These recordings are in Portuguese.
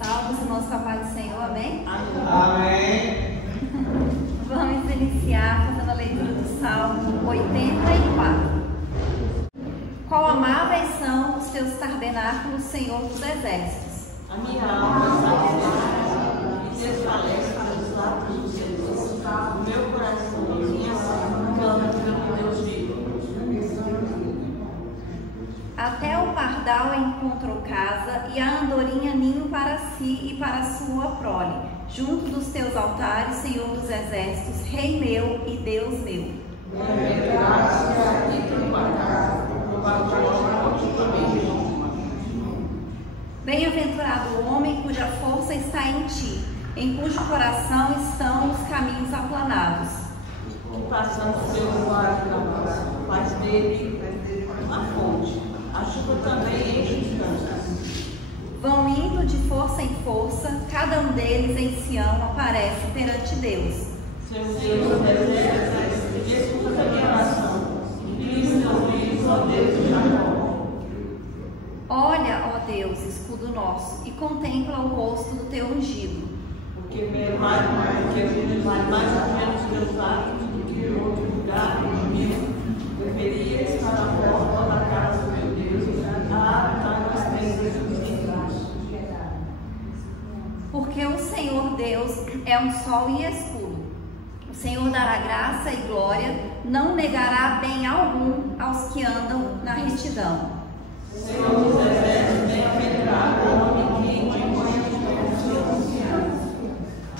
Salve, irmãos, com a paz do Senhor, amém? Amém. Vamos iniciar fazendo a leitura do Salmo 84. Qual amáveis são os teus tabernáculos, Senhor dos exércitos? A minha alma satisfaz e desfalece pelos lábios do Senhor. O meu coração e minha alma clamam pelo Deus vivo. Até o pardal encontrou casa e a andorinha ninho para si e para sua prole, junto dos teus altares, Senhor dos exércitos, Rei meu e Deus meu. Bem-aventurado o homem cuja força está em ti, em cujo coração estão os caminhos aplanados. Que passando pelo vale da morte, faz dele uma fonte. A chuva também enche os campos. Vão indo de força em força, cada um deles em Sião aparece perante Deus. Seu Deus deserto, escuta a minha oração. Inclina os teus ouvidos, ó Deus de Jacó. Olha, ó Deus, escudo nosso, e contempla o rosto do teu ungido. Porque mais ou menos meus lábios do que em outro lugar meu, deveria estar na porta da casa do meu Deus, as tendas dos quintais. Porque o Senhor Deus é um sol e escudo. O Senhor dará graça e glória, não negará bem algum aos que andam na retidão. Senhor dos exércitos, bem-aventurado o homem que te conhece.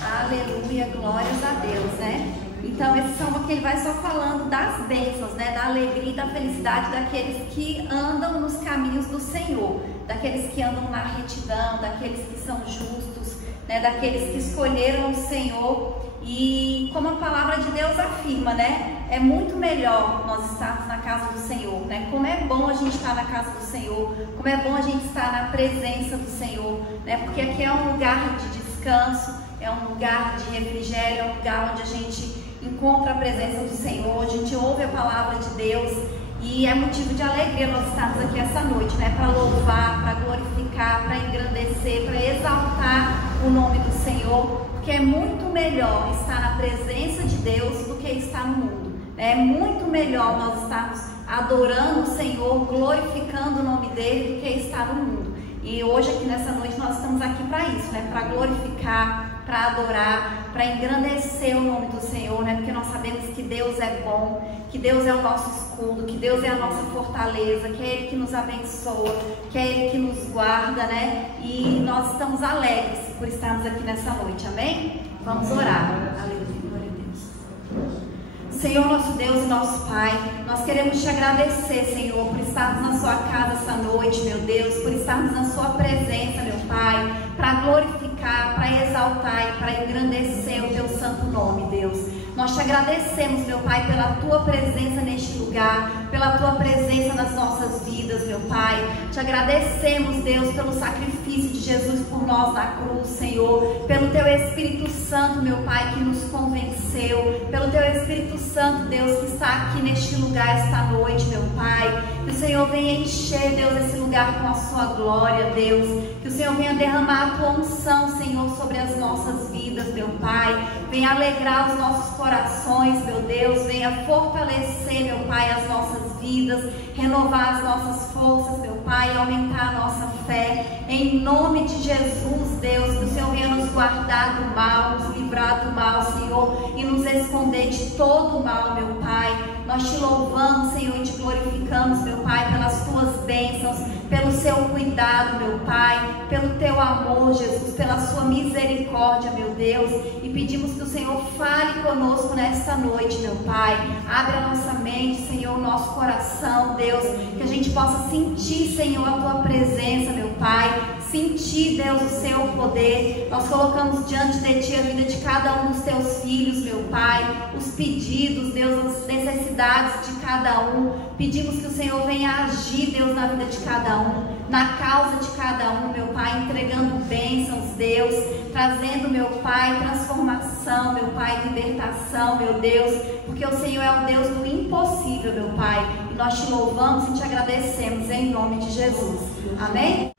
Aleluia, glórias a Deus, né? Então, esse salmo aqui ele vai só falando das bênçãos, né? Da alegria e da felicidade daqueles que andam nos caminhos do Senhor, daqueles que andam na retidão, daqueles que são justos, né? Daqueles que escolheram o Senhor. E como a palavra de Deus afirma, né? É muito melhor nós estarmos na casa do Senhor, né? Como é bom a gente estar na casa do Senhor, como é bom a gente estar na presença do Senhor, né? Porque aqui é um lugar de descanso, é um lugar de refrigério, é um lugar onde a gente encontra a presença do Senhor, a gente ouve a palavra de Deus e é motivo de alegria nós estarmos aqui essa noite, né? Para louvar, para glorificar, para engrandecer, para exaltar o nome do Senhor, porque é muito melhor estar na presença de Deus do que estar no mundo. É muito melhor nós estarmos adorando o Senhor, glorificando o nome dele, do que estar no mundo. E hoje aqui nessa noite nós estamos aqui para isso, né? Para glorificar, para adorar, para engrandecer o nome do Senhor, né? Porque nós sabemos que Deus é bom, que Deus é o nosso escudo, que Deus é a nossa fortaleza, que é Ele que nos abençoa, que é Ele que nos guarda, né? E nós estamos alegres por estarmos aqui nessa noite, amém? Vamos orar. Aleluia, glória a Deus. Senhor, nosso Deus e nosso Pai, nós queremos te agradecer, Senhor, por estarmos na sua casa essa noite, meu Deus, por estarmos na sua presença, meu Pai, para glorificar, para exaltar e para engrandecer o teu santo nome, Deus. Nós te agradecemos, meu Pai, pela tua presença neste lugar, pela tua presença nas nossas vidas, meu Pai. Te agradecemos, Deus, pelo sacrifício de Jesus por nós na cruz, Senhor, pelo teu Espírito Santo, meu Pai, que nos convenceu, pelo teu Espírito Santo, Deus, que está aqui neste lugar esta noite, meu Pai. Que o Senhor venha encher, Deus, esse lugar com a sua glória, Deus. Que o Senhor venha derramar a tua unção, Senhor, sobre as nossas vidas, meu Pai. Venha alegrar os nossos corações, meu Deus. Venha fortalecer, meu Pai, as nossas vidas, renovar as nossas forças, meu Pai, aumentar a nossa fé. Em nome de Jesus, Deus, que o Senhor venha nos guardar do mal, nos livrar do mal, Senhor, e nos esconder de todo o mal, meu Pai. Nós te louvamos, Senhor, e te glorificamos, meu Pai, pelas tuas bênçãos, pelo seu cuidado, meu Pai, pelo teu amor, Jesus, pela sua misericórdia, meu Deus, e pedimos que o Senhor fale conosco nesta noite, meu Pai. Abre a nossa mente, Senhor, o nosso coração, Deus, que a gente possa sentir, Senhor, a tua presença, meu Pai. Sentir, Deus, o seu poder. Nós colocamos diante de ti a vida de cada um dos teus filhos, meu Pai, os pedidos, Deus, as necessidades de cada um. Pedimos que o Senhor venha agir, Deus, na vida de cada um, na causa de cada um, meu Pai, entregando bênçãos, Deus, trazendo, meu Pai, transformação, meu Pai, libertação, meu Deus, porque o Senhor é o Deus do impossível, meu Pai, e nós te louvamos e te agradecemos em nome de Jesus. Amém?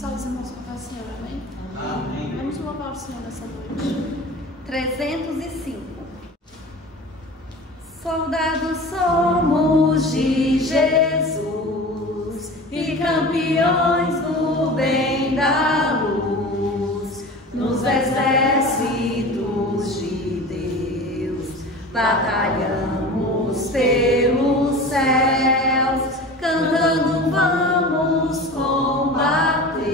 Só os irmãos louvar o Senhor, amém? Amém. Vamos louvar o Senhor nessa noite. 305. Soldados somos de Jesus e campeões do bem da luz, nos exércitos de Deus, batalhamos pelos céus, cantando vamos combater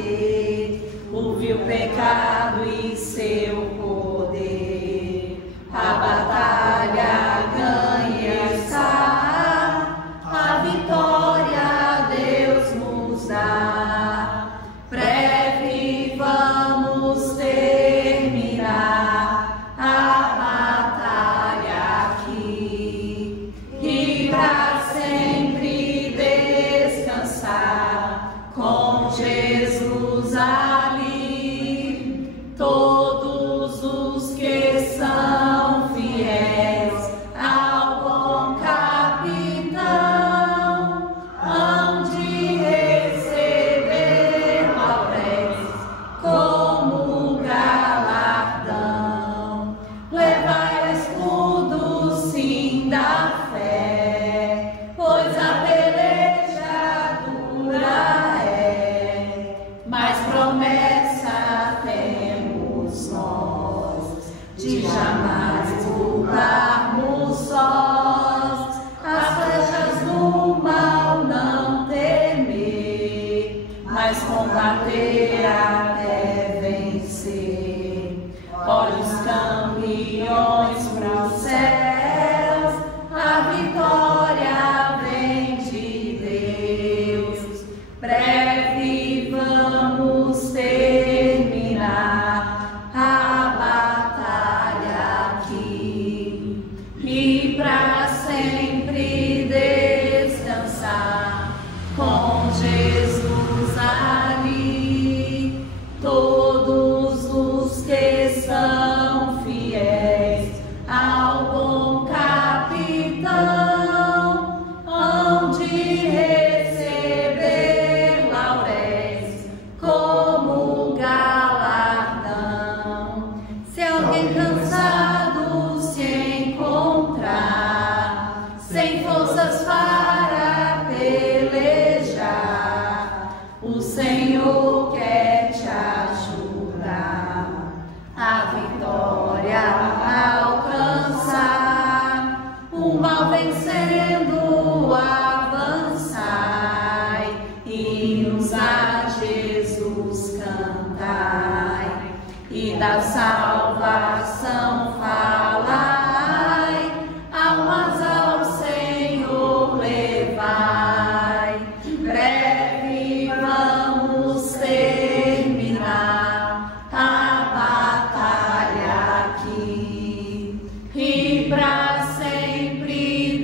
o vil pecado e seu poder. A batalha ganha está, a vitória Deus nos dá. Breve vamos terminar a batalha aqui e pra sempre descansar com Jesus ali. Todos os que são fiéis ao bom capitão hão de receber lauréis como galardão. Levai o escudo sim da fé, pois a peleja dura é, mas promessa temos nós de jamais lutarmos sós, as flechas do mal não temer, mas combater até vencer. Olhos campeões pros céus, a vitória vem de Deus. Breve vamos terminar a batalha aqui e pra sempre descansar com Jesus ali. Todos os que são fiéis ao bom capitão hão de receber lauréis como galardão. Se alguém cansado se encontrar, sem forças para pelejar, o Senhor quer te ajudar a vitória alcançar. O mal vencendo avançai, hinos a Jesus cantai, e da salvação falai, almas ao Senhor levai. Breve vamos terminar a batalha aqui e pra sempre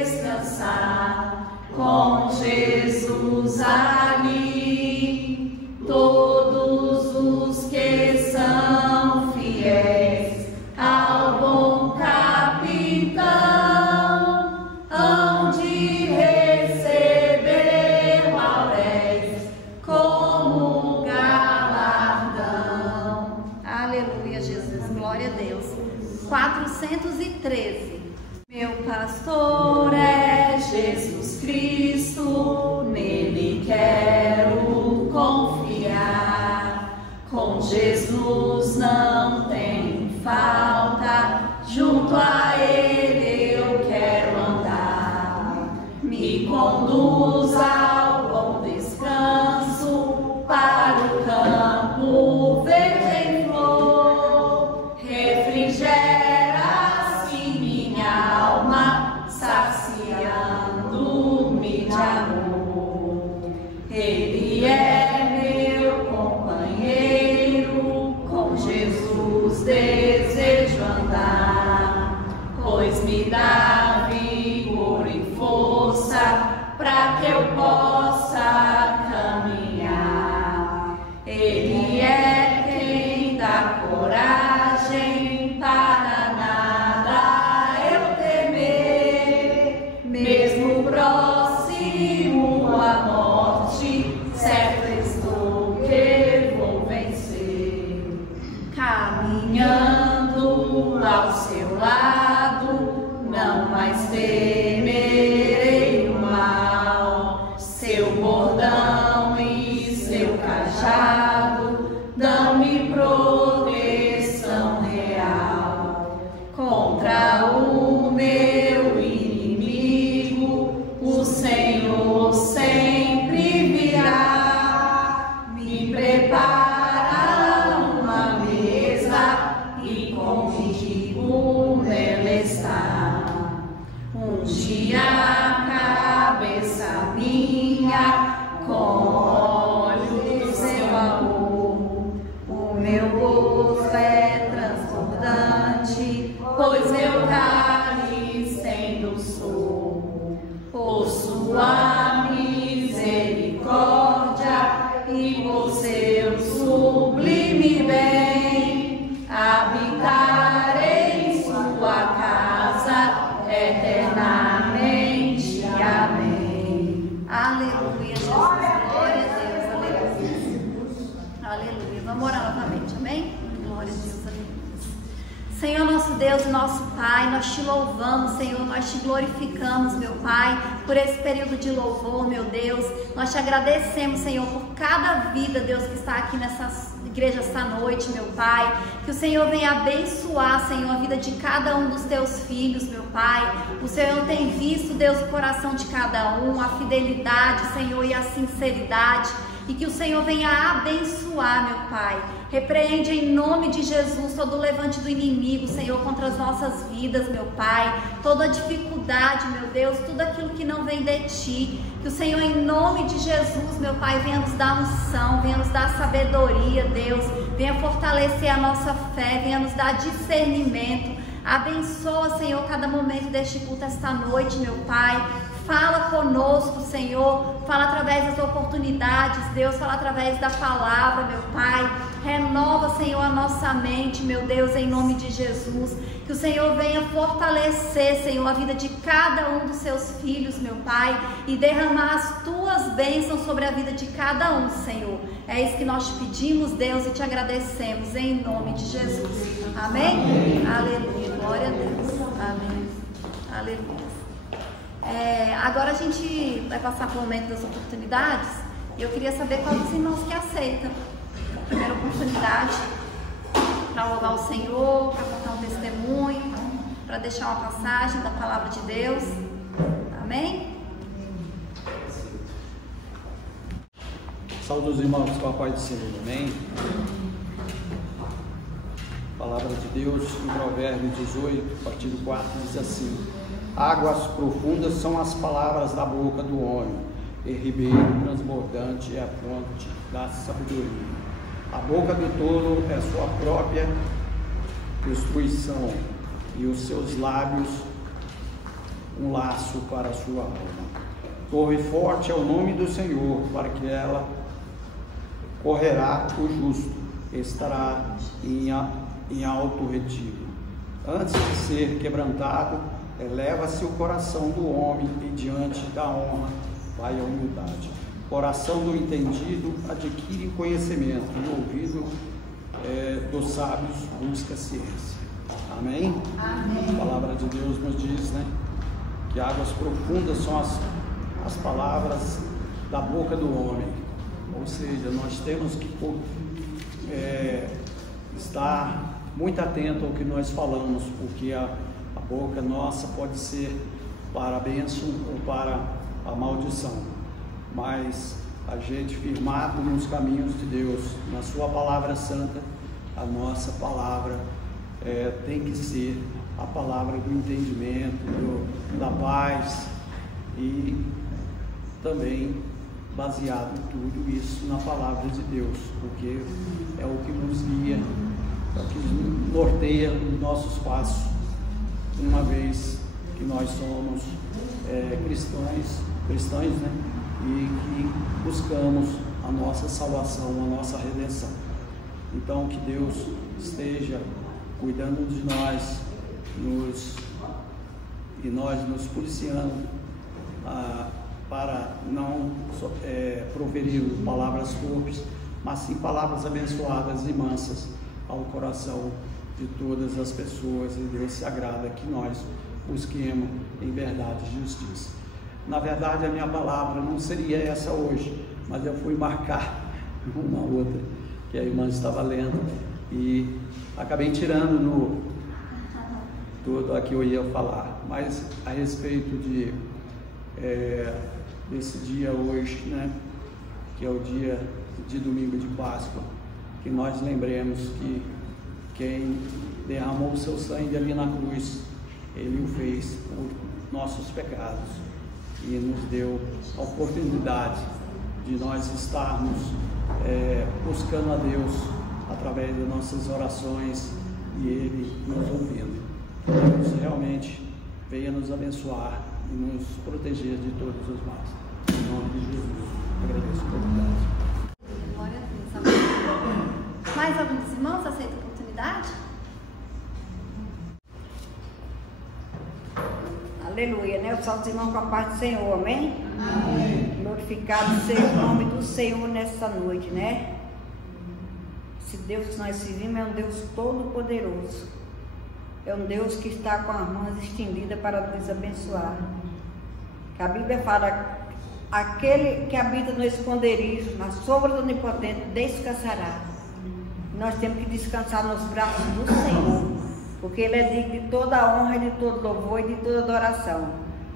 descansar com Jesus ali. Todos os que são fiéis ao bom capitão hão de receber lauréis como galardão. Aleluia, Jesus, glória a Deus. 413. Meu pastor é Jesus Cristo, nele quero confiar. Com Jesus não tem falta, junto a ele eu quero andar. Me conduz ao bom descanso, para o campo verde em flor. Refrigera assim minha alma, saciando-me de amor. Ele é meu companheiro, com Jesus desejo andar, pois me dá vigor e força para que eu possa caminhar. Ele é quem dá coragem para nada eu temer, mesmo próximo à morte, seu bordão e seu cajado dão-me proteção real contra o meu inimigo. O Senhor sempre virá me preparar uma mesa e comigo nela está. Ungi a cabeça minha com óleo do seu amor. O meu gosto é transbordante, pois meu cálice endossou. Por sua misericórdia e por seu sublime bem, habitarei em sua casa eternamente. Amém. Aleluia, Jesus. Glória a Deus. Aleluia. Aleluia. Vamos orar novamente. Amém? Glória a Deus. Aleluia. Senhor, nosso Deus e nosso Pai, nós te louvamos, Senhor, nós te glorificamos, meu Pai, por esse período de louvor, meu Deus. Nós te agradecemos, Senhor, por cada vida, Deus, que está aqui nessa igreja esta noite, meu Pai. Que o Senhor venha abençoar, Senhor, a vida de cada um dos teus filhos, meu Pai. O Senhor tem visto, Deus, o coração de cada um, a fidelidade, Senhor, e a sinceridade. E que o Senhor venha abençoar, meu Pai. Repreende em nome de Jesus todo o levante do inimigo, Senhor, contra as nossas vidas, meu Pai. Toda a dificuldade, meu Deus, tudo aquilo que não vem de Ti. Que o Senhor, em nome de Jesus, meu Pai, venha nos dar unção, venha nos dar sabedoria, Deus. Venha fortalecer a nossa fé, venha nos dar discernimento. Abençoa, Senhor, cada momento deste culto esta noite, meu Pai. Fala conosco, Senhor. Fala através das oportunidades, Deus. Fala através da palavra, meu Pai. Renova, Senhor, a nossa mente, meu Deus, em nome de Jesus. Que o Senhor venha fortalecer, Senhor, a vida de cada um dos seus filhos, meu Pai. E derramar as tuas bênçãos sobre a vida de cada um, Senhor. É isso que nós te pedimos, Deus, e te agradecemos, em nome de Jesus. Amém? Aleluia. Glória a Deus. Amém. Aleluia. Agora a gente vai passar para o momento das oportunidades. E eu queria saber qual dos irmãos que aceita a primeira oportunidade para louvar o Senhor, para contar um testemunho, para deixar uma passagem da palavra de Deus. Amém? Saúde os irmãos com a paz do Senhor. Amém? Palavra de Deus em Provérbios 18, a partir do 4, diz assim: águas profundas são as palavras da boca do homem, e ribeiro transbordante é a fonte da sabedoria. A boca do tolo é sua própria destruição, e os seus lábios um laço para a sua alma. Torre forte é o nome do Senhor, para que ela correrá o justo, estará em alto retiro. Antes de ser quebrantado, eleva-se o coração do homem, e diante da honra vai a humildade. O coração do entendido adquire conhecimento, e o ouvido dos sábios busca ciência. Amém? Amém. A palavra de Deus nos diz, né, que águas profundas são as palavras da boca do homem. Ou seja, nós temos que estar muito atento ao que nós falamos, porque a boca nossa pode ser para a bênção ou para a maldição, mas a gente firmado nos caminhos de Deus, na sua palavra santa, a nossa palavra tem que ser a palavra do entendimento, da paz, e também baseado tudo isso na palavra de Deus, porque é o que nos guia, é o que norteia os nossos passos, uma vez que nós somos cristãos, né? E que buscamos a nossa salvação, a nossa redenção. Então, que Deus esteja cuidando de nós, e nós nos policiando para não proferir palavras torpes, mas sim palavras abençoadas e mansas ao coração de todas as pessoas. E Deus se agrada que nós busquemos em verdade e justiça. Na verdade, a minha palavra não seria essa hoje, mas eu fui marcar uma outra que a irmã estava lendo e acabei tirando tudo aqui eu ia falar. Mas a respeito desse dia hoje, né, que é o dia de domingo de Páscoa, que nós lembremos que quem derramou o seu sangue ali na cruz, ele o fez por nossos pecados e nos deu a oportunidade de nós estarmos buscando a Deus através das nossas orações e Ele nos ouvindo. Deus realmente venha nos abençoar e nos proteger de todos os males. Em nome de Jesus, agradeço a oportunidade. Glória a Deus. Mais alguns irmãos aceitam a oportunidade? Aleluia, né? Eu salve os irmãos com a paz do Senhor, amém? Amém. Glorificado seja o nome do Senhor nessa noite, né? Esse Deus que nós servimos é um Deus todo-poderoso. É um Deus que está com as mãos estendidas para nos abençoar. A Bíblia fala: aquele que habita no esconderijo, na sombra do Onipotente, descansará. Nós temos que descansar nos braços do Senhor, porque Ele é digno de toda a honra, de todo louvor e de toda adoração.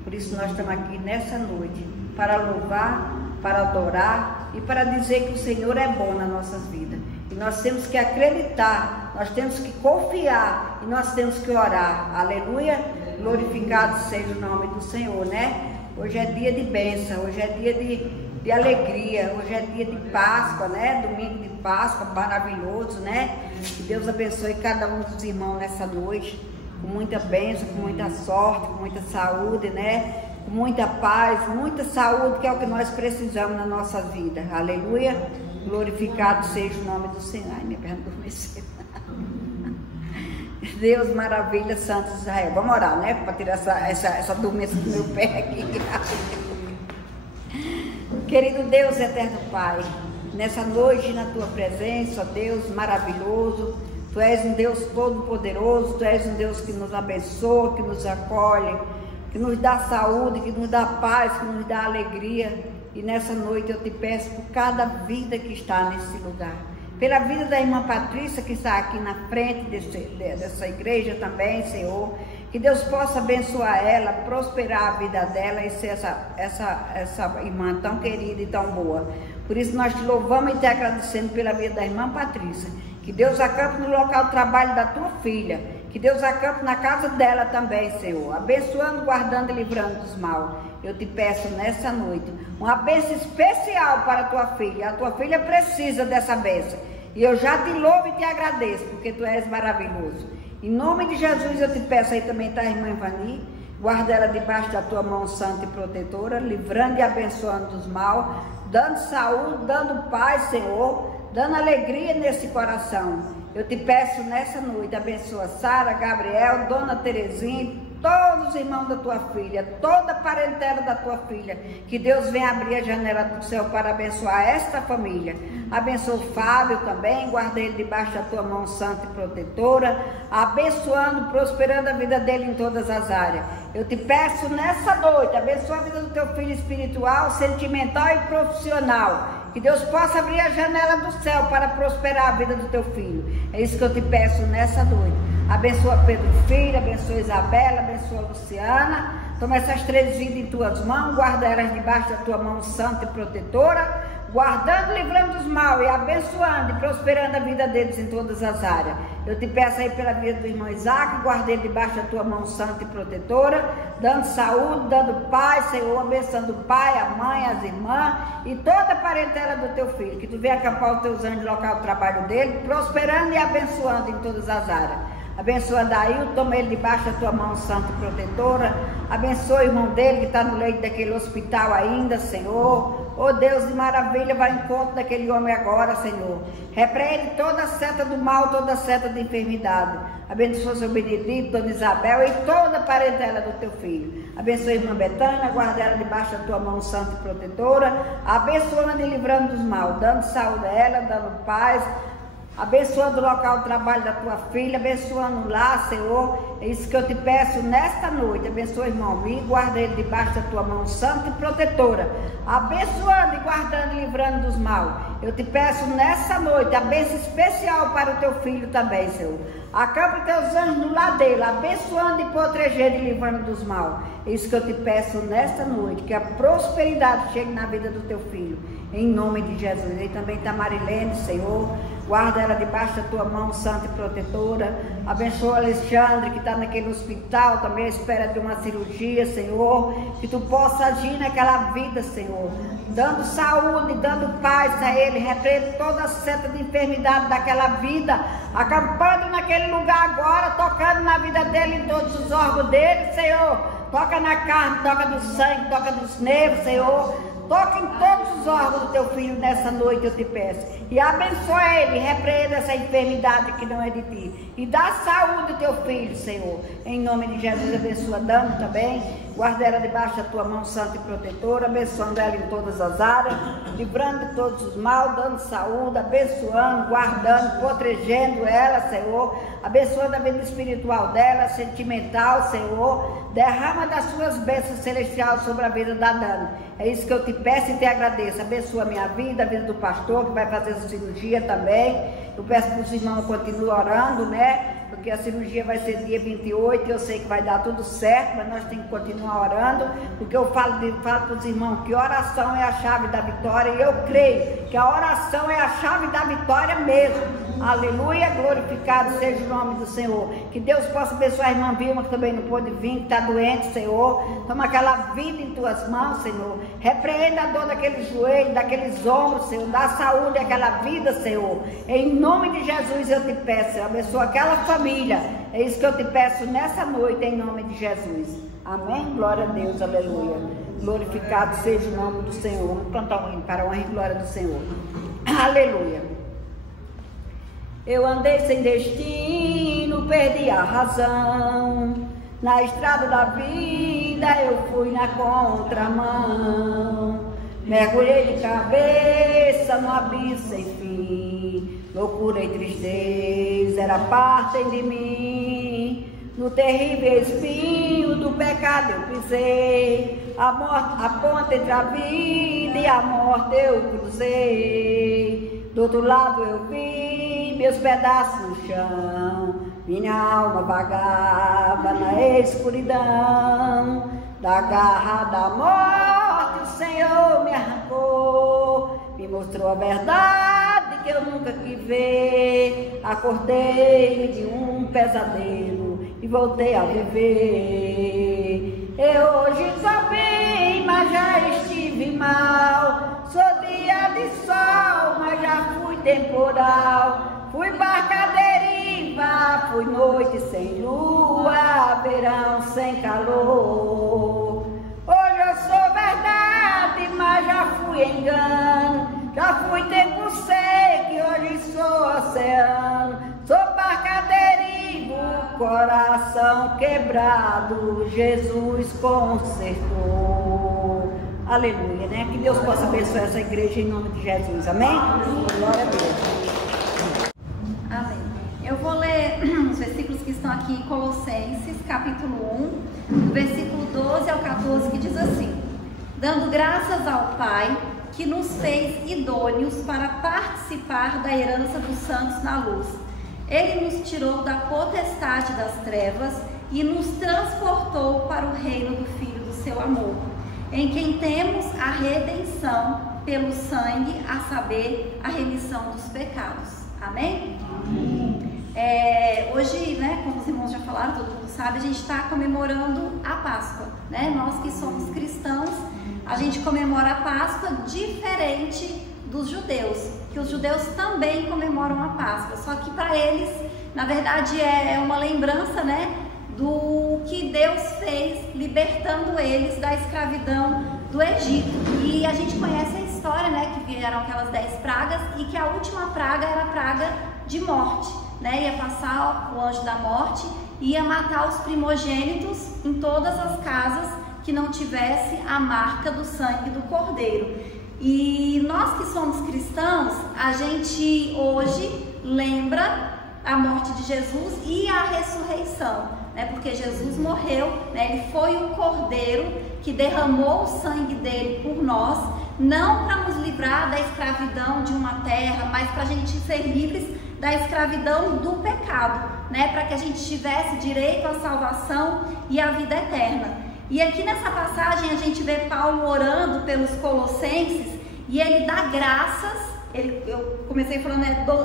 Por isso nós estamos aqui nessa noite, para louvar, para adorar e para dizer que o Senhor é bom nas nossas vidas. E nós temos que acreditar, nós temos que confiar e nós temos que orar. Aleluia, glorificado seja o nome do Senhor, né? Hoje é dia de bênção, hoje é dia de alegria, hoje é dia de Páscoa, né? Domingo de Páscoa, maravilhoso, né? Que Deus abençoe cada um dos irmãos nessa noite, com muita bênção, com muita sorte, com muita saúde, né? Com muita paz, muita saúde, que é o que nós precisamos na nossa vida. Aleluia, glorificado seja o nome do Senhor. Ai, minha perna adormeceu. Deus, maravilha, Santo Israel. Vamos orar, né? Para tirar essa dormência do meu pé aqui. Querido Deus, eterno Pai, nessa noite, na Tua presença, ó Deus maravilhoso, Tu és um Deus todo-poderoso, Tu és um Deus que nos abençoa, que nos acolhe, que nos dá saúde, que nos dá paz, que nos dá alegria. E nessa noite eu te peço por cada vida que está nesse lugar. Pela vida da irmã Patrícia, que está aqui na frente dessa igreja também, Senhor. Que Deus possa abençoar ela, prosperar a vida dela e ser essa irmã tão querida e tão boa. Por isso nós te louvamos e te agradecendo pela vida da irmã Patrícia. Que Deus acampe no local de trabalho da tua filha. Que Deus acampe na casa dela também, Senhor. Abençoando, guardando e livrando dos mal. Eu te peço nessa noite uma bênção especial para a tua filha. A tua filha precisa dessa bênção. E eu já te louvo e te agradeço, porque tu és maravilhoso. Em nome de Jesus eu te peço, aí também está a irmã Ivani. Guarda ela debaixo da tua mão santa e protetora, livrando e abençoando dos mal, dando saúde, dando paz, Senhor, dando alegria nesse coração. Eu te peço nessa noite, abençoa Sara, Gabriel, Dona Terezinha, todos os irmãos da tua filha, toda a parentela da tua filha. Que Deus venha abrir a janela do céu para abençoar esta família. Abençoa o Fábio também, guarda ele debaixo da tua mão santa e protetora, abençoando, prosperando a vida dele em todas as áreas. Eu te peço nessa noite, abençoa a vida do teu filho espiritual, sentimental e profissional. Que Deus possa abrir a janela do céu para prosperar a vida do teu filho. É isso que eu te peço nessa noite. Abençoa Pedro Filho, abençoa Isabela, abençoa Luciana. Toma essas três vidas em tuas mãos, guarda elas debaixo da tua mão santa e protetora, guardando, livrando dos mal e abençoando e prosperando a vida deles em todas as áreas. Eu te peço aí pela vida do irmão Isaac, guarda ele debaixo da tua mão santa e protetora, dando saúde, dando paz, Senhor, abençoando o pai, a mãe, as irmãs e toda a parentela do teu filho. Que tu venha acampar os teus anjos no local do trabalho dele, prosperando e abençoando em todas as áreas. Abençoa Daí, toma ele debaixo da tua mão santa e protetora. Abençoa o irmão dele que está no leito daquele hospital ainda, Senhor. Oh Deus de maravilha, vai ao encontro daquele homem agora, Senhor. Repreende toda a seta do mal, toda a seta da enfermidade. Abençoa o seu Benedito, Dona Isabel e toda a parentela do teu filho. Abençoa a irmã Betânia, guarda ela debaixo da tua mão santa e protetora. Abençoando e livrando dos mal, dando saúde a ela, dando paz, abençoando o local de trabalho da tua filha, abençoando lá, Senhor. É isso que eu te peço nesta noite. Abençoa, irmão, e guarda ele debaixo da tua mão santa e protetora, abençoando e guardando e livrando dos mal. Eu te peço nessa noite a bênção especial para o teu filho também, Senhor. Acampa teus anjos no lado dele, abençoando e protegendo e livrando dos mal. É isso que eu te peço nesta noite, que a prosperidade chegue na vida do teu filho, em nome de Jesus. E também está Marilene, Senhor, guarda ela debaixo da tua mão santa e protetora. Abençoa o Alexandre, que está naquele hospital, também à espera de uma cirurgia, Senhor. Que tu possa agir naquela vida, Senhor, dando saúde, dando paz a ele. Repreende toda a seta de enfermidade daquela vida, acampando naquele lugar agora, tocando na vida dele, em todos os órgãos dele, Senhor. Toca na carne, toca no sangue, toca nos nervos, Senhor. Toca em todos os órgãos do teu filho nessa noite, eu te peço. E abençoa ele, repreenda essa enfermidade que não é de ti. E dá saúde ao teu filho, Senhor. Em nome de Jesus, abençoa Dama também. Guarda ela debaixo da tua mão santa e protetora, abençoando ela em todas as áreas, livrando de todos os mal, dando saúde, abençoando, guardando, protegendo ela, Senhor. Abençoando a vida espiritual dela, sentimental, Senhor. Derrama das suas bênçãos celestiais sobre a vida da Dana. É isso que eu te peço e te agradeço. Abençoa a minha vida, a vida do pastor que vai fazer essa cirurgia também. Eu peço para os irmãos continuem orando, né? Porque a cirurgia vai ser dia 28, eu sei que vai dar tudo certo, mas nós temos que continuar orando, porque eu falo para os irmãos que oração é a chave da vitória, e eu creio que a oração é a chave da vitória mesmo. Aleluia, glorificado seja o nome do Senhor. Que Deus possa abençoar a irmã Vilma, que também não pôde vir, que está doente, Senhor. Toma aquela vida em tuas mãos, Senhor. Repreenda a dor daqueles joelhos, daqueles ombros, Senhor. Dá saúde àquela vida, Senhor. Em nome de Jesus eu te peço, Senhor. Abençoa aquela família. É isso que eu te peço nessa noite, em nome de Jesus. Amém? Glória a Deus, aleluia. Glorificado seja o nome do Senhor. Vamos cantar um hino para a honra e glória do Senhor. Aleluia. Eu andei sem destino, perdi a razão. Na estrada da vida eu fui na contramão. Mergulhei de cabeça no abismo sem fim. Loucura e tristeza era parte de mim. No terrível espinho do pecado eu pisei. A ponte entre a vida e a morte eu cruzei. Do outro lado eu vi meus pedaços no chão. Minha alma vagava na escuridão. Da garra da morte o Senhor me arrancou. Me mostrou a verdade que eu nunca quis ver. Acordei de um pesadelo e voltei a viver. Eu hoje sou bem, mas já estive mal. Sou dia de sol, mas já fui temporal. Fui barca deriva, fui noite sem lua, verão sem calor. Hoje eu sou verdade, mas já fui engano. Já fui tempo seco e hoje sou oceano. Sou barca deriva, coração quebrado, Jesus consertou. Aleluia, né? Que Deus possa abençoar essa igreja em nome de Jesus, amém? Glória a Deus. Amém. Eu vou ler os versículos que estão aqui em Colossenses, capítulo 1, versículo 12 ao 14, que diz assim: dando graças ao Pai, que nos fez idôneos para participar da herança dos santos na luz. Ele nos tirou da potestade das trevas e nos transportou para o reino do Filho do seu amor, em quem temos a redenção pelo sangue, a saber, a remissão dos pecados. Amém? Hoje, né, como os irmãos já falaram, todo mundo sabe, a gente está comemorando a Páscoa, né? Nós que somos cristãos, a gente comemora a Páscoa diferente dos judeus, que os judeus também comemoram a Páscoa, só que para eles, na verdade, é uma lembrança, né, do que Deus fez libertando eles da escravidão do Egito. E a gente conhece a história, né, que vieram aquelas 10 pragas e que a última praga era a praga de morte, né? Ia passar o anjo da morte, ia matar os primogênitos em todas as casas que não tivesse a marca do sangue do Cordeiro. E nós que somos cristãos, a gente hoje lembra a morte de Jesus e a ressurreição, né? Porque Jesus morreu, né? Ele foi o Cordeiro que derramou o sangue dele por nós, não para nos livrar da escravidão de uma terra, mas para a gente ser livres da escravidão do pecado, né? Para que a gente tivesse direito à salvação e à vida eterna. E aqui nessa passagem a gente vê Paulo orando pelos colossenses e ele dá graças. Eu comecei falando,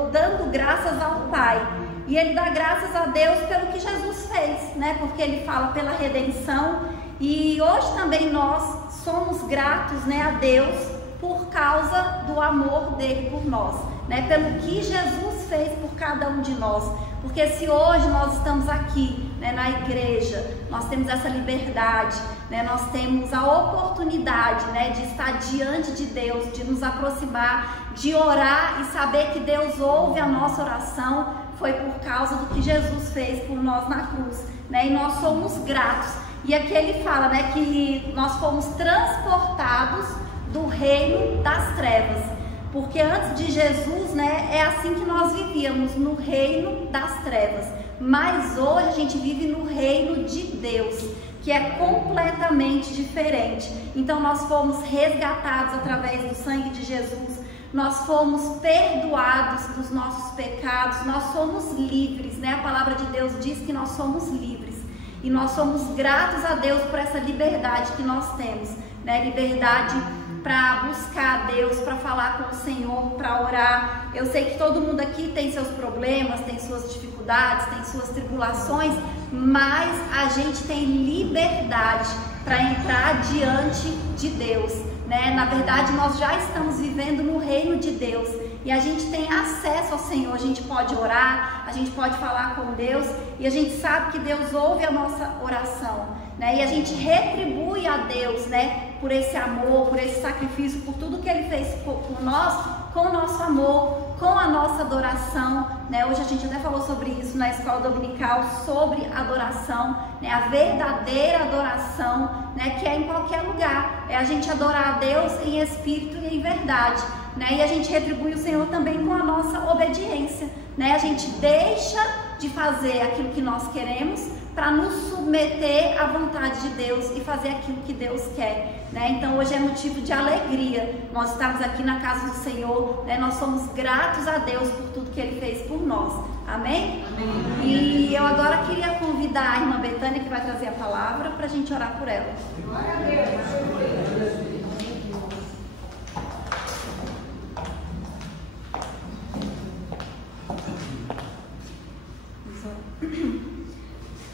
dando graças ao Pai. E ele dá graças a Deus pelo que Jesus fez, né? Porque ele fala pela redenção. E hoje também nós somos gratos, né, a Deus por causa do amor dele por nós, né? Pelo que Jesus fez por cada um de nós. Porque se hoje nós estamos aqui, né, na igreja, nós temos essa liberdade, né, nós temos a oportunidade, né, de estar diante de Deus, de nos aproximar, de orar e saber que Deus ouve a nossa oração, foi por causa do que Jesus fez por nós na cruz, né, e nós somos gratos. E aqui ele fala, né, que nós fomos transportados do reino das trevas. Porque antes de Jesus, né, é assim que nós vivíamos, no reino das trevas. Mas hoje a gente vive no reino de Deus, que é completamente diferente. Então nós fomos resgatados através do sangue de Jesus, nós fomos perdoados dos nossos pecados, nós somos livres, né? A palavra de Deus diz que nós somos livres. E nós somos gratos a Deus por essa liberdade que nós temos, né? Liberdade para buscar a Deus, para falar com o Senhor, para orar. Eu sei que todo mundo aqui tem seus problemas, tem suas dificuldades, tem suas tribulações, mas a gente tem liberdade para entrar diante de Deus, né? Na verdade, nós já estamos vivendo no reino de Deus e a gente tem acesso ao Senhor. A gente pode orar, a gente pode falar com Deus e a gente sabe que Deus ouve a nossa oração, né? E a gente retribui a Deus, né, por esse amor, por esse sacrifício, por tudo que Ele fez por nós, com o nosso amor, com a nossa adoração, né? Hoje a gente até falou sobre isso na escola dominical, sobre adoração, né? A verdadeira adoração, né? Que é em qualquer lugar, é a gente adorar a Deus em espírito e em verdade, né? E a gente retribui o Senhor também com a nossa obediência, né? A gente deixa de fazer aquilo que nós queremos para nos submeter à vontade de Deus e fazer aquilo que Deus quer, né? Então hoje é motivo de alegria nós estamos aqui na casa do Senhor, né? Nós somos gratos a Deus por tudo que Ele fez por nós, amém? Amém. E eu agora queria convidar a irmã Betânia, que vai trazer a palavra, para a gente orar por ela. Glória a Deus.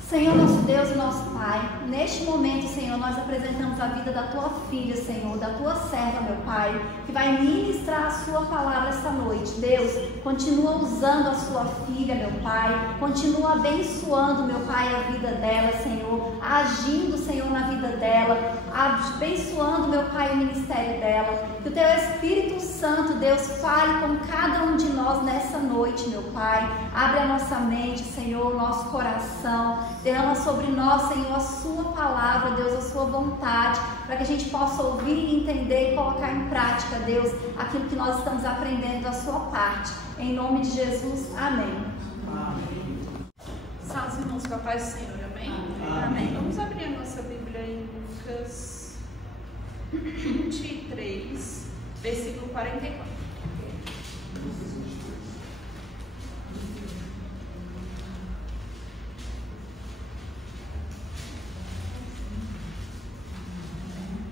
Senhor, nosso Deus e nosso Pai, neste momento, Senhor, nós apresentamos a vida da Tua filha, Senhor, da Tua serva, meu Pai, que vai ministrar a Sua palavra esta noite. Deus, continua usando a Sua filha, meu Pai, continua abençoando, meu Pai, a vida dela, Senhor, agindo, Senhor, na vida dela, abençoando, meu Pai, o ministério dela. Que o Teu Espírito Santo, Deus, fale com cada um de nós nessa noite, meu Pai. Abre a nossa mente, Senhor, o nosso coração. Derrama sobre nós, Senhor, a Sua palavra, Deus, a Sua vontade, para que a gente possa ouvir, entender e colocar em prática, Deus, aquilo que nós estamos aprendendo da Sua parte. Em nome de Jesus, amém. Amém. Salve os irmãos com a paz do Senhor, amém? Amém. Vamos abrir a nossa Bíblia em Lucas 23, versículo 44.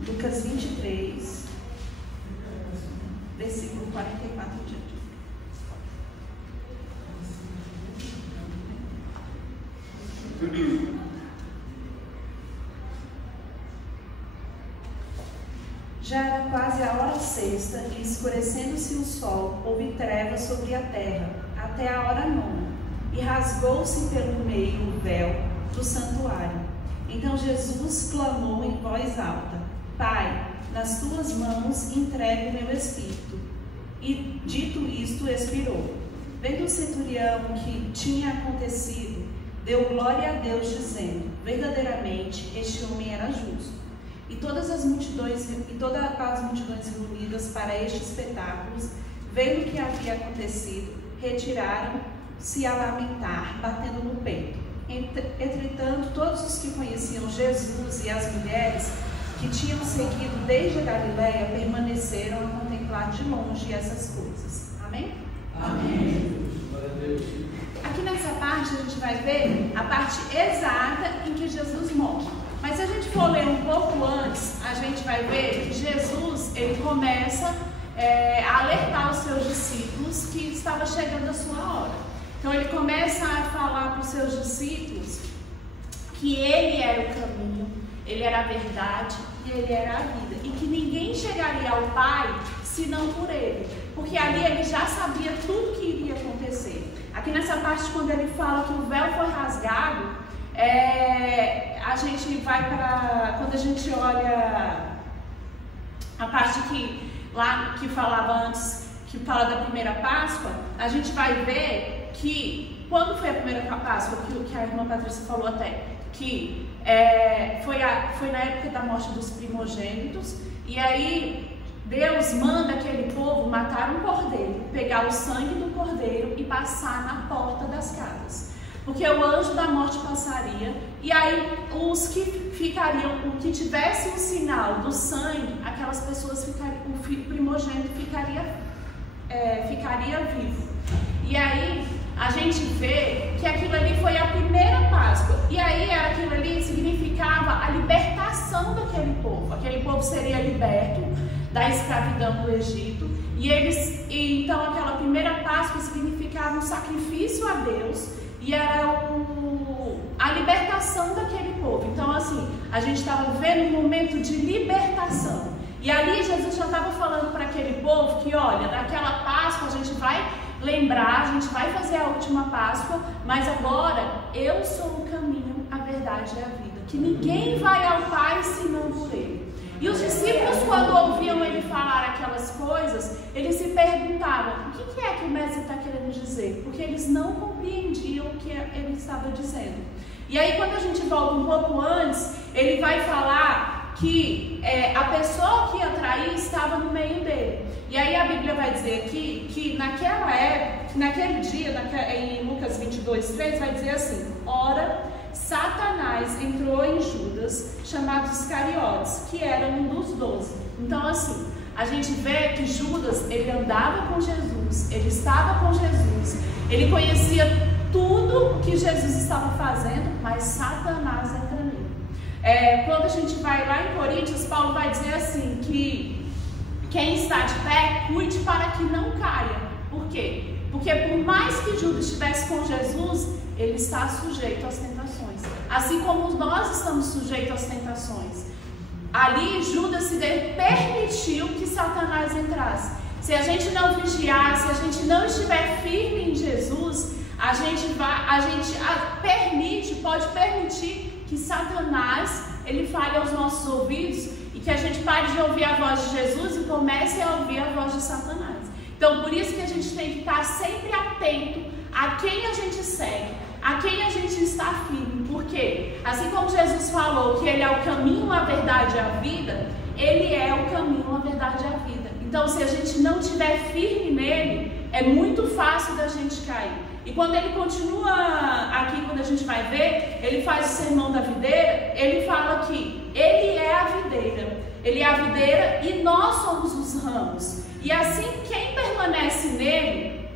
Lucas 23, versículo 44 em diante. Já era quase a hora sexta e, escurecendo-se o sol, houve trevas sobre a terra, até a hora nona, e rasgou-se pelo meio o véu do santuário. Então Jesus clamou em voz alta: Pai, nas Tuas mãos entrego o meu espírito. E, dito isto, expirou. Vendo o centurião o que tinha acontecido, deu glória a Deus, dizendo: verdadeiramente este homem era justo. E todas as multidões reunidas para este espetáculo vendo o que havia acontecido, retiraram-se a lamentar, batendo no peito. Entretanto, todos os que conheciam Jesus e as mulheres que tinham seguido desde a Galiléia permaneceram a contemplar de longe essas coisas. Amém? Amém. Aqui nessa parte a gente vai ver a parte exata em que Jesus morre. Mas se a gente for ler um pouco antes, a gente vai ver que Jesus, ele começa a alertar os seus discípulos que estava chegando a sua hora. Então ele começa a falar para os seus discípulos que ele era o caminho, ele era a verdade e ele era a vida. E que ninguém chegaria ao Pai senão por ele. Porque ali ele já sabia tudo que iria acontecer. Aqui nessa parte, quando ele fala que o véu foi rasgado, a gente vai para... Quando a gente olha a parte que falava antes, que fala da primeira Páscoa, a gente vai ver que, quando foi a primeira Páscoa, que a irmã Patrícia falou até, que foi na época da morte dos primogênitos, e aí Deus manda aquele povo matar um cordeiro, pegar o sangue do cordeiro e passar na porta das casas. Porque o anjo da morte passaria, e aí os que ficariam, o que tivesse um sinal do sangue, aquelas pessoas o primogênito ficaria vivo. E aí a gente vê que aquilo ali foi a primeira Páscoa, e aí aquilo ali significava a libertação daquele povo. Aquele povo seria liberto da escravidão do Egito, e então aquela primeira Páscoa significava um sacrifício a Deus, e era a libertação daquele povo. Então assim, a gente estava vivendo um momento de libertação, e ali Jesus já estava falando para aquele povo que, olha, naquela Páscoa a gente vai lembrar, a gente vai fazer a última Páscoa, mas agora eu sou o caminho, a verdade e a vida, que ninguém vai ao Pai senão por ele. E os discípulos, quando ouviam ele falar aquelas coisas, eles se perguntavam, o que é que o mestre está querendo dizer? Porque eles não compreendiam o que ele estava dizendo. E aí, quando a gente volta um pouco antes, ele vai falar que a pessoa que ia trair estava no meio dele. E aí a Bíblia vai dizer aqui que naquela época, naquele dia, em Lucas 22:3, vai dizer assim: ora, Satanás entrou em Judas, chamado Iscariotes, que era um dos 12. Então assim, a gente vê que Judas, ele andava com Jesus, ele estava com Jesus, ele conhecia tudo que Jesus estava fazendo, mas Satanás entra nele. Quando a gente vai lá em Coríntios, Paulo vai dizer assim, que quem está de pé, cuide para que não caia. Por quê? Porque por mais que Judas estivesse com Jesus, ele está sujeito às tentações. Assim como nós estamos sujeitos às tentações. Ali Judas permitiu que Satanás entrasse. Se a gente não vigiar, se a gente não estiver firme em Jesus, a gente pode permitir que Satanás ele fale aos nossos ouvidos e que a gente pare de ouvir a voz de Jesus e comece a ouvir a voz de Satanás. Então, por isso que a gente tem que estar sempre atento a quem a gente segue, a quem a gente está firme. Porque, assim como Jesus falou que ele é o caminho, a verdade e a vida, ele é o caminho, a verdade e a vida. Então, se a gente não estiver firme nele, é muito fácil da gente cair. E quando ele continua aqui, quando a gente vai ver, ele faz o sermão da videira, ele fala que ele é a videira. Ele é a videira e nós somos os ramos. E assim, quem permanece nele,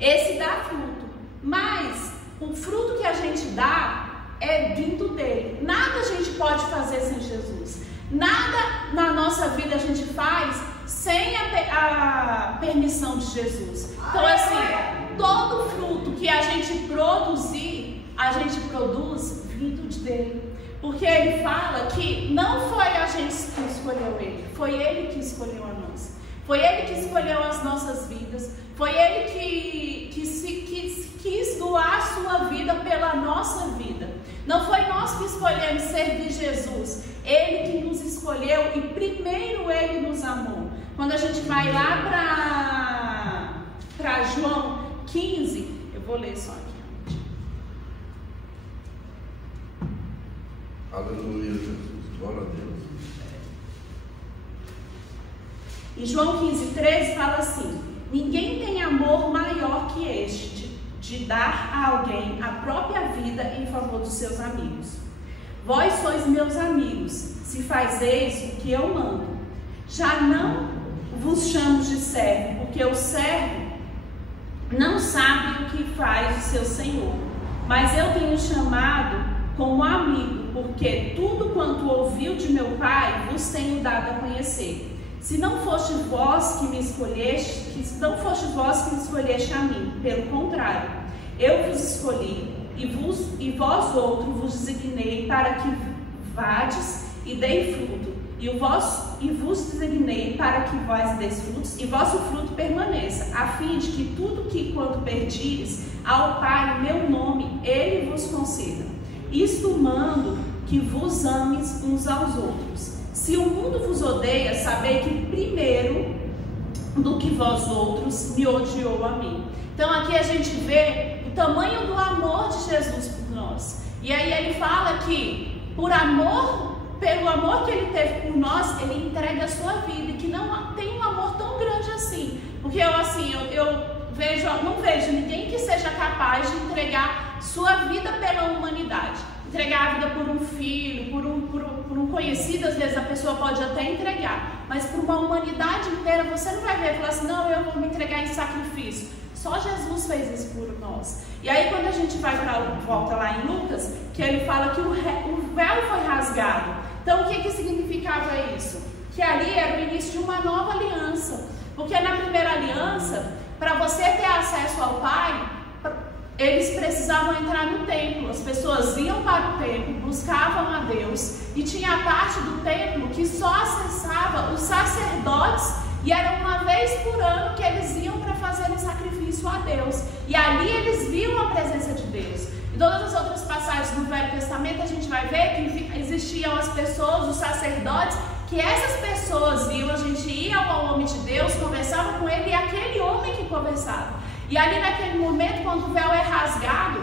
esse dá fruto. Mas o fruto que a gente dá é vindo dele. Nada a gente pode fazer sem Jesus. Nada na nossa vida a gente faz sem a permissão de Jesus. Então, assim, todo fruto que a gente produzir, a gente produz vindo dele. Porque ele fala que não foi a gente que escolheu ele, foi ele que escolheu a nós. Foi ele que escolheu as nossas vidas. Foi ele que quis doar a sua vida pela nossa vida. Não foi nós que escolhemos servir Jesus. Ele que nos escolheu e primeiro ele nos amou. Quando a gente vai lá para João 15, eu vou ler só aqui. Aleluia, Jesus. Glória a Deus. E João 15:13 fala assim: dar a alguém a própria vida em favor dos seus amigos. Vós sois meus amigos, se fazeis o que eu mando. Já não vos chamo de servo, porque o servo não sabe o que faz o seu senhor. Mas eu tenho chamado como amigo, porque tudo quanto ouviu de meu Pai vos tenho dado a conhecer. Se não foste vós que me escolheste, a mim, pelo contrário, eu vos escolhi e vós outros vos designei para que vades e dei fruto, e vos designei para que vós deis frutos, e vosso fruto permaneça, a fim de que tudo que quanto perdires ao Pai em meu nome, Ele vos conceda. Isto mando, que vos ames uns aos outros. Se o mundo vos odeia, sabei que primeiro do que vós outros me odiou a mim. Então aqui a gente vê o tamanho do amor de Jesus por nós. E aí ele fala que pelo amor que ele teve por nós, ele entrega a sua vida, e que não tem um amor tão grande assim. Porque eu não vejo ninguém que seja capaz de entregar sua vida pela humanidade. Entregar a vida por um filho, por um conhecido, às vezes a pessoa pode até entregar, mas por uma humanidade inteira você não vai ver e falar assim, não, eu vou me entregar em sacrifício. Só Jesus fez isso por nós. E aí quando a gente volta lá em Lucas, que ele fala que o véu foi rasgado. Então o que significava isso? Que ali era o início de uma nova aliança. Porque na primeira aliança, para você ter acesso ao Pai, eles precisavam entrar no templo. As pessoas iam para o templo, buscavam a Deus, e tinha a parte do templo que só acessava os sacerdotes, e era uma vez por ano que eles iam para fazer um sacrifício a Deus, e ali eles viam a presença de Deus. Em todas as outras passagens do Velho Testamento a gente vai ver que existiam as pessoas, os sacerdotes, que essas pessoas iam, a gente ia ao homem de Deus, conversava com ele, e aquele homem que conversava. E ali naquele momento, quando o véu é rasgado,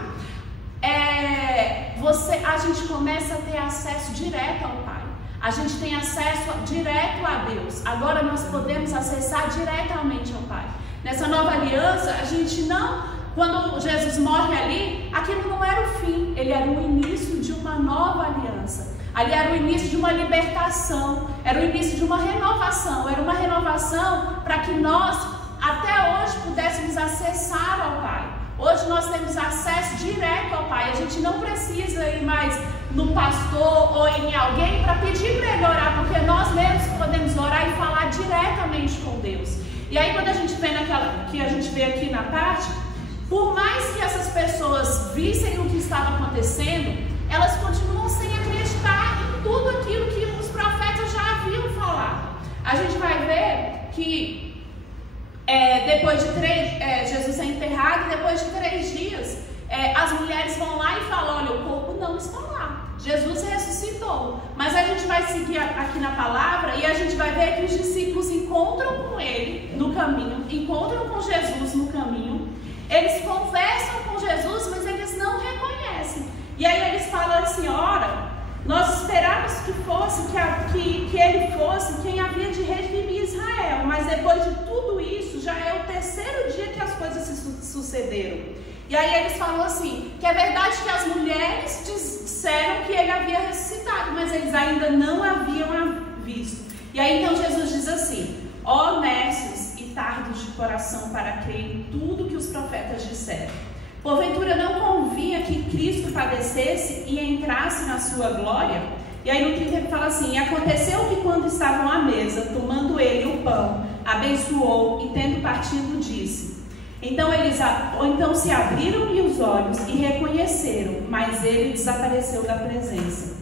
a gente começa a ter acesso direto ao Pai. A gente tem acesso direto a Deus. Agora nós podemos acessar diretamente ao Pai. Nessa nova aliança, a gente não... Quando Jesus morre ali, aquilo não era o fim. Ele era o início de uma nova aliança. Ali era o início de uma libertação. Era o início de uma renovação. Era uma renovação para que nós... até hoje pudéssemos acessar ao Pai. Hoje nós temos acesso direto ao Pai. A gente não precisa ir mais no pastor ou em alguém para pedir para ele orar, porque nós mesmos podemos orar e falar diretamente com Deus. E aí quando a gente vê que a gente vê aqui na parte, por mais que essas pessoas vissem o que estava acontecendo, elas continuam sem acreditar em tudo aquilo que os profetas já haviam falado. A gente vai ver que depois de Jesus é enterrado, e depois de 3 dias, as mulheres vão lá e falam, olha, o corpo não está lá, Jesus ressuscitou. Mas a gente vai seguir aqui na palavra, e a gente vai ver que os discípulos encontram com ele no caminho, encontram com Jesus no caminho, eles conversam com Jesus, mas eles não reconhecem. E aí eles falam assim, ora, nós esperávamos que ele fosse quem havia de redimir Israel, mas depois de tudo isso, já é o 3º dia que as coisas se sucederam. E aí eles falam assim, que é verdade que as mulheres disseram que ele havia ressuscitado, mas eles ainda não haviam visto. E aí então Jesus diz assim, ó necios e tardos de coração para crer em tudo que os profetas disseram. Porventura não convinha que Cristo padecesse e entrasse na sua glória? E aí no 30 ele fala assim, e aconteceu que quando estavam à mesa, tomando ele o pão, abençoou e tendo partido disse. Então se abriram-lhe os olhos e reconheceram, mas ele desapareceu da presença.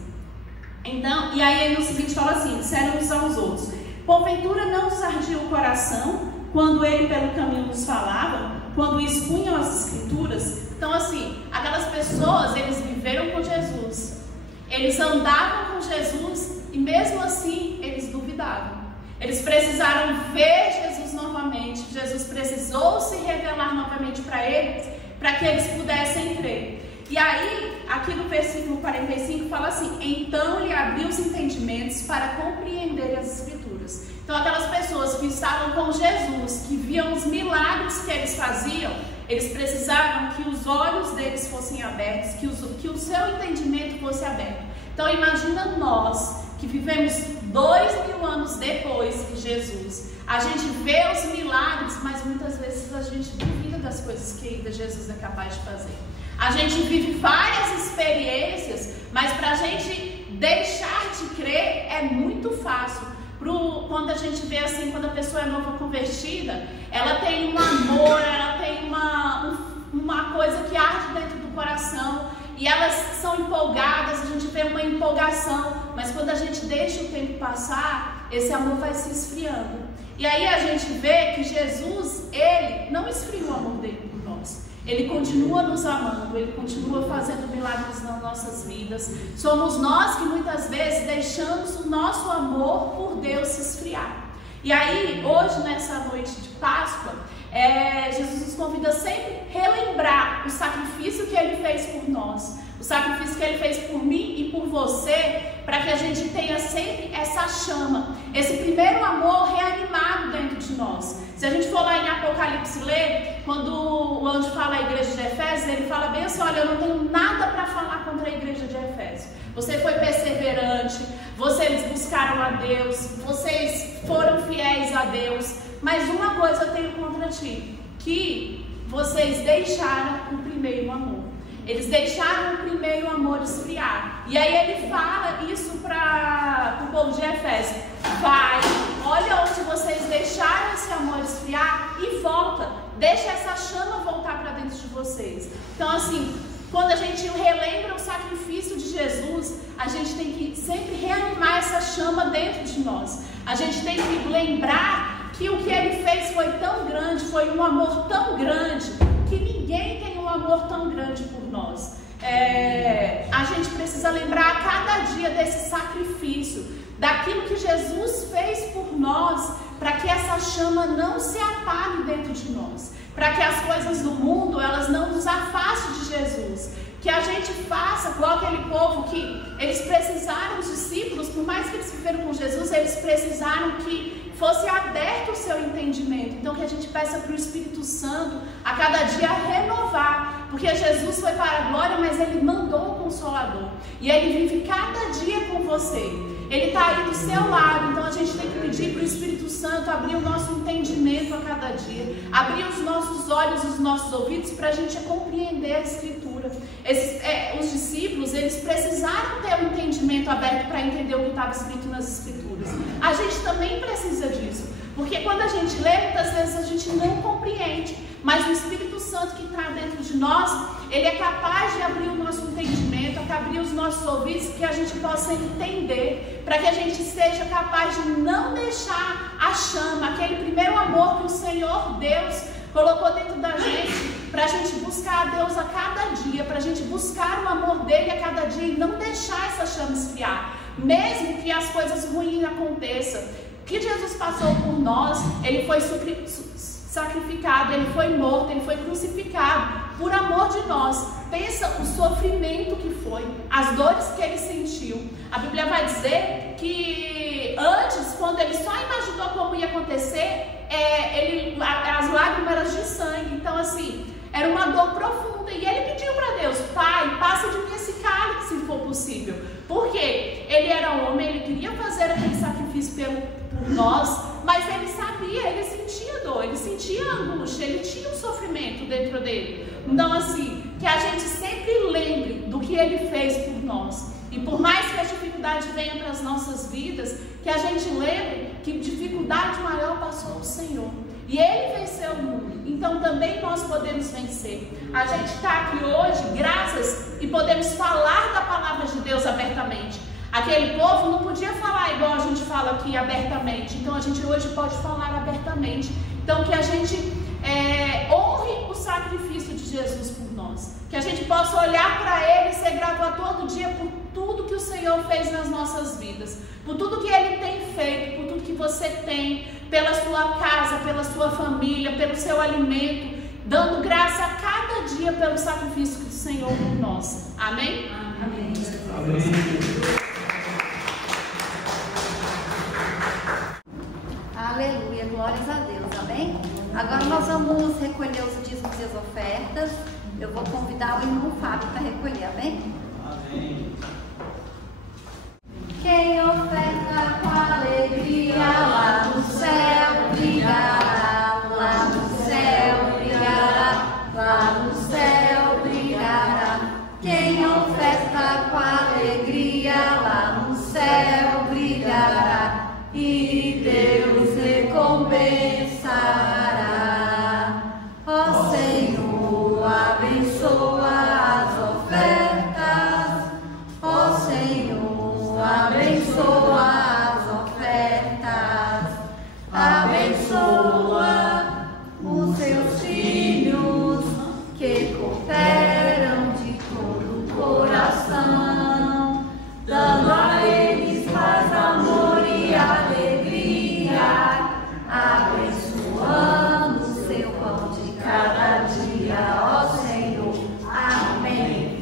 Então, e aí no seguinte fala assim, disseram uns aos outros, porventura não nos ardia o coração quando ele pelo caminho nos falava, quando expunham as escrituras? Então assim, aquelas pessoas, eles viveram com Jesus, eles andavam com Jesus e mesmo assim eles duvidavam. Eles precisaram ver Jesus novamente, Jesus precisou se revelar novamente para eles, para que eles pudessem crer. E aí, aqui no versículo 45 fala assim, então ele abriu os entendimentos para compreender as escrituras. Então aquelas pessoas que estavam com Jesus, que viam os milagres que eles faziam, Eles precisaram que os olhos deles fossem abertos, que o seu entendimento fosse aberto. Então imagina nós que vivemos 2000 anos depois de Jesus. A gente vê os milagres, mas muitas vezes a gente duvida das coisas que ainda Jesus é capaz de fazer. A gente vive várias experiências, mas para a gente deixar de crer é muito fácil. Quando a gente vê assim, quando a pessoa é nova convertida, ela tem um amor, ela tem uma coisa que arde dentro do coração, e elas são empolgadas, a gente vê uma empolgação, mas quando a gente deixa o tempo passar, esse amor vai se esfriando. E aí a gente vê que Jesus, ele não esfriou o amor dele por nós. Ele continua nos amando, ele continua fazendo milagres nas nossas vidas. Somos nós que muitas vezes deixamos o nosso amor por Deus se esfriar. E aí, hoje, nessa noite de Páscoa, Jesus nos convida sempre a relembrar o sacrifício que ele fez por nós, o sacrifício que ele fez por mim e por você, para que a gente tenha sempre essa chama, esse primeiro amor reanimado dentro de nós. Se a gente for lá em Apocalipse ler, quando o anjo fala à igreja de Efésios, ele fala bem assim: olha, eu não tenho nada para falar contra a igreja de Efésios. Você foi perseverante, vocês buscaram a Deus, vocês foram fiéis a Deus, mas uma coisa eu tenho contra ti, que vocês deixaram o primeiro amor. Eles deixaram o primeiro amor esfriar. E aí ele fala isso para o povo de Efésio: vai, olha onde vocês deixaram esse amor esfriar e volta, deixa essa chama voltar para dentro de vocês. Então assim, quando a gente relembra o sacrifício de Jesus, a gente tem que sempre reanimar essa chama dentro de nós. A gente tem que lembrar que o que ele fez foi tão grande, foi um amor tão grande, que ninguém tem um amor tão grande por nós. A gente precisa lembrar a cada dia desse sacrifício, daquilo que Jesus fez por nós, para que essa chama não se apague dentro de nós, para que as coisas do mundo elas não nos afastem de Jesus, que a gente faça igual aquele povo que eles precisaram, os discípulos, por mais que eles viveram com Jesus, eles precisaram que fosse aberto o seu entendimento. Então que a gente peça para o Espírito Santo a cada dia renovar, porque Jesus foi para a glória, mas ele mandou o Consolador, e ele vive cada dia com você. Ele está aí do seu lado, então a gente tem que pedir para o Espírito Santo abrir o nosso entendimento a cada dia, abrir os nossos olhos e os nossos ouvidos para a gente compreender a Escritura. Os discípulos, eles precisaram ter o entendimento aberto para entender o que estava escrito nas Escrituras. A gente também precisa disso, porque quando a gente lê, muitas vezes a gente não compreende, mas o Espírito Santo que está dentro de nós, ele é capaz de abrir o nosso entendimento, de abrir os nossos ouvidos, que a gente possa entender, para que a gente seja capaz de não deixar a chama, aquele primeiro amor que o Senhor Deus colocou dentro da gente, para a gente buscar a Deus a cada dia, para a gente buscar o amor dele a cada dia e não deixar essa chama esfriar, mesmo que as coisas ruins aconteçam. O que Jesus passou por nós, ele foi sacrificado, ele foi morto, ele foi crucificado por amor de nós. Pensa o sofrimento que foi, as dores que ele sentiu. A Bíblia vai dizer que antes, quando ele só imaginou como ia acontecer, as lágrimas eram de sangue. Então assim, era uma dor profunda, e ele pediu para Deus: Pai, passa de mim esse cálice, se for possível. Porque ele era homem, ele queria fazer aquele sacrifício por nós, mas ele sabia, ele sentia dor, ele sentia angústia, ele tinha um sofrimento dentro dele. Então assim, que a gente sempre lembre do que ele fez por nós. E por mais que a dificuldade venha para as nossas vidas, que a gente lembre que dificuldade maior passou o Senhor. E ele venceu o mundo, então também nós podemos vencer. A gente está aqui hoje, graças, e podemos falar da palavra de Deus abertamente. Aquele povo não podia falar igual a gente fala aqui abertamente, então a gente hoje pode falar abertamente. Então que a gente honre o sacrifício de Jesus por nós, que a gente possa olhar para ele e ser grato a todo dia por tudo que o Senhor fez nas nossas vidas, por tudo que ele tem feito, por tudo que você tem, pela sua casa, pela sua família, pelo seu alimento, dando graça a cada dia pelo sacrifício do Senhor por nós. Amém? Amém. Amém. Aleluia, glórias a Deus, amém? Agora nós vamos recolher os dízimos e as ofertas. Eu vou convidar o irmão Fábio para recolher, amém? Amém. Quem oferta com alegria lá no céu brilhará, lá no céu brilhará, lá no céu brilhará. Quem oferta com alegria lá no céu brilhará, e Deus recompensará. Ó Senhor, abençoa as ofertas. Ó Senhor, abençoa as ofertas. Abençoa os seus filhos que cooperam de todo o coração, dando a eles paz, amor e alegria, abençoando o seu pão de cada dia, ó Senhor. Amém.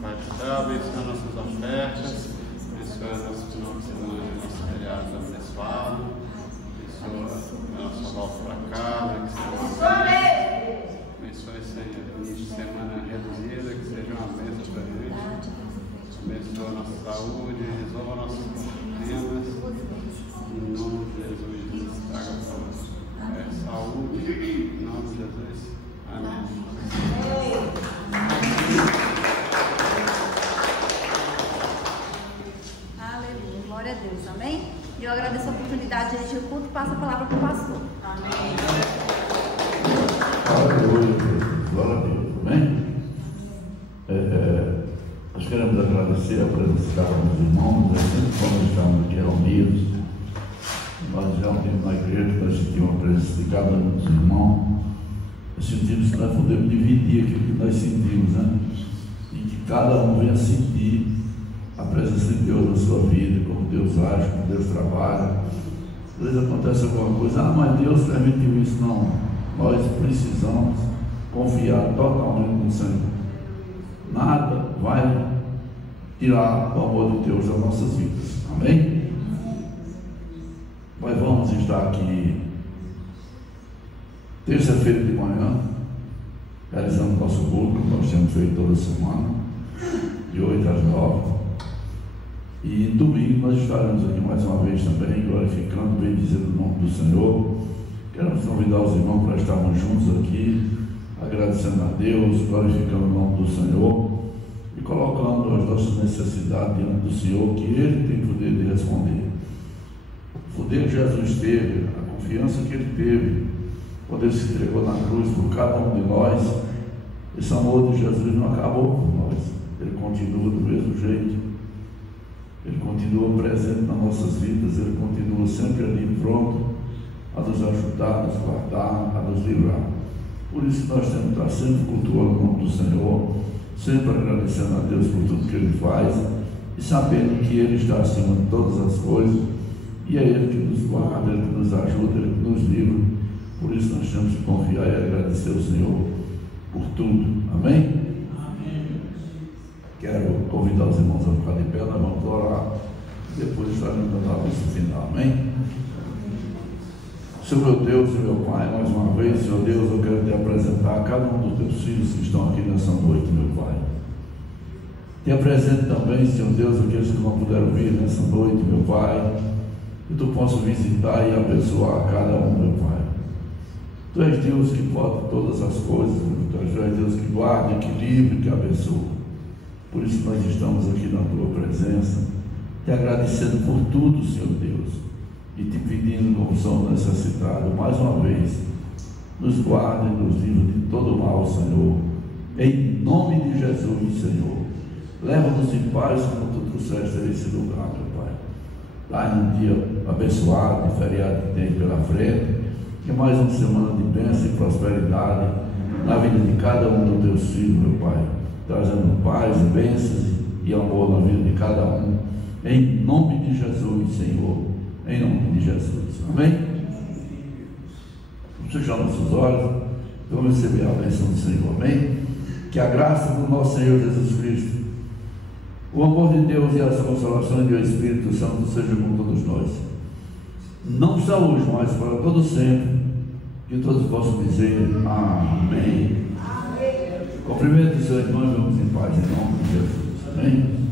Pai do céu, abençoa nossas ofertas, abençoa nosso final de semana, nosso feriado abençoado, abençoa a nossa volta para casa, que seja abençoa esse início de semana reduzida, que seja uma bênção para a gente, abençoa a nossa saúde, resolva nossos problemas, em nome de Jesus, traga para nós saúde, em nome de Jesus, amém. Aleluia, glória a Deus, amém? E eu agradeço a oportunidade de dirigir o culto e passo a palavra para o pastor. Amém. Aleluia, glória a Deus, amém? Nós queremos agradecer a presença de cada um dos irmãos, sempre quando estamos aqui reunidos. Nós já temos na igreja, nós sentimos a presença de cada um dos irmãos. Nós sentimos que nós podemos dividir aquilo que nós sentimos, né? E que cada um venha sentir a presença de Deus na sua vida, como Deus age, como Deus trabalha. Às vezes acontece alguma coisa, mas Deus permitiu isso. Não, nós precisamos confiar totalmente no Senhor. Nada vai tirar o amor de Deus das nossas vidas, amém? Nós vamos estar aqui terça-feira de manhã, realizando nosso culto, que nós temos feito toda semana, de 8 às 9. E domingo nós estaremos aqui mais uma vez também, glorificando, bendizendo o nome do Senhor. Queremos convidar os irmãos para estarmos juntos aqui, agradecendo a Deus, glorificando o nome do Senhor e colocando as nossas necessidades diante do Senhor, que Ele tem poder de responder. O poder que Jesus teve, a confiança que Ele teve, quando Ele se entregou na cruz por cada um de nós, esse amor de Jesus não acabou por nós. Ele continua do mesmo jeito. Ele continua presente nas nossas vidas. Ele continua sempre ali pronto a nos ajudar, a nos guardar, a nos livrar. Por isso nós temos que estar sempre cultuando o nome do Senhor, sempre agradecendo a Deus por tudo que Ele faz e sabendo que Ele está acima de todas as coisas e é Ele que nos guarda, Ele que nos ajuda, Ele que nos livra. Por isso nós temos que confiar e agradecer ao Senhor por tudo. Amém? Amém. Quero convidar os irmãos a ficar de pé, nós vamos orar, depois estaremos dando a missa final. Amém? Senhor meu Deus e meu Pai, mais uma vez, Senhor Deus, eu quero te apresentar a cada um dos teus filhos que estão aqui nessa noite, meu Pai. Te apresento também, Senhor Deus, aqueles que não puderam vir nessa noite, meu Pai, que tu possa visitar e abençoar a cada um, meu Pai. Tu és Deus que pode todas as coisas, tu és Deus que guarda, que livra, que abençoa. Por isso nós estamos aqui na tua presença, te agradecendo por tudo, Senhor Deus, e te pedindo, como somos necessitados, mais uma vez, nos guarde e nos livre de todo mal, Senhor, em nome de Jesus, Senhor. Leva-nos em paz como tu trouxeste a esse lugar, meu Pai. Lá em um dia abençoado, de feriado que tem pela frente, que mais uma semana de bênção e prosperidade na vida de cada um dos teus filhos, meu Pai, trazendo paz, bênçãos e amor na vida de cada um, em nome de Jesus, Senhor. Em nome de Jesus, amém? Vamos fechar nossos olhos, vamos receber a bênção do Senhor, amém? Que a graça do nosso Senhor Jesus Cristo, o amor de Deus e as consolações do Espírito Santo sejam com todos nós. não só hoje, mas para todo sempre, que todos possam dizer amém. Cumprimento os seus irmãos, vamos em paz, em nome de Jesus. Amém.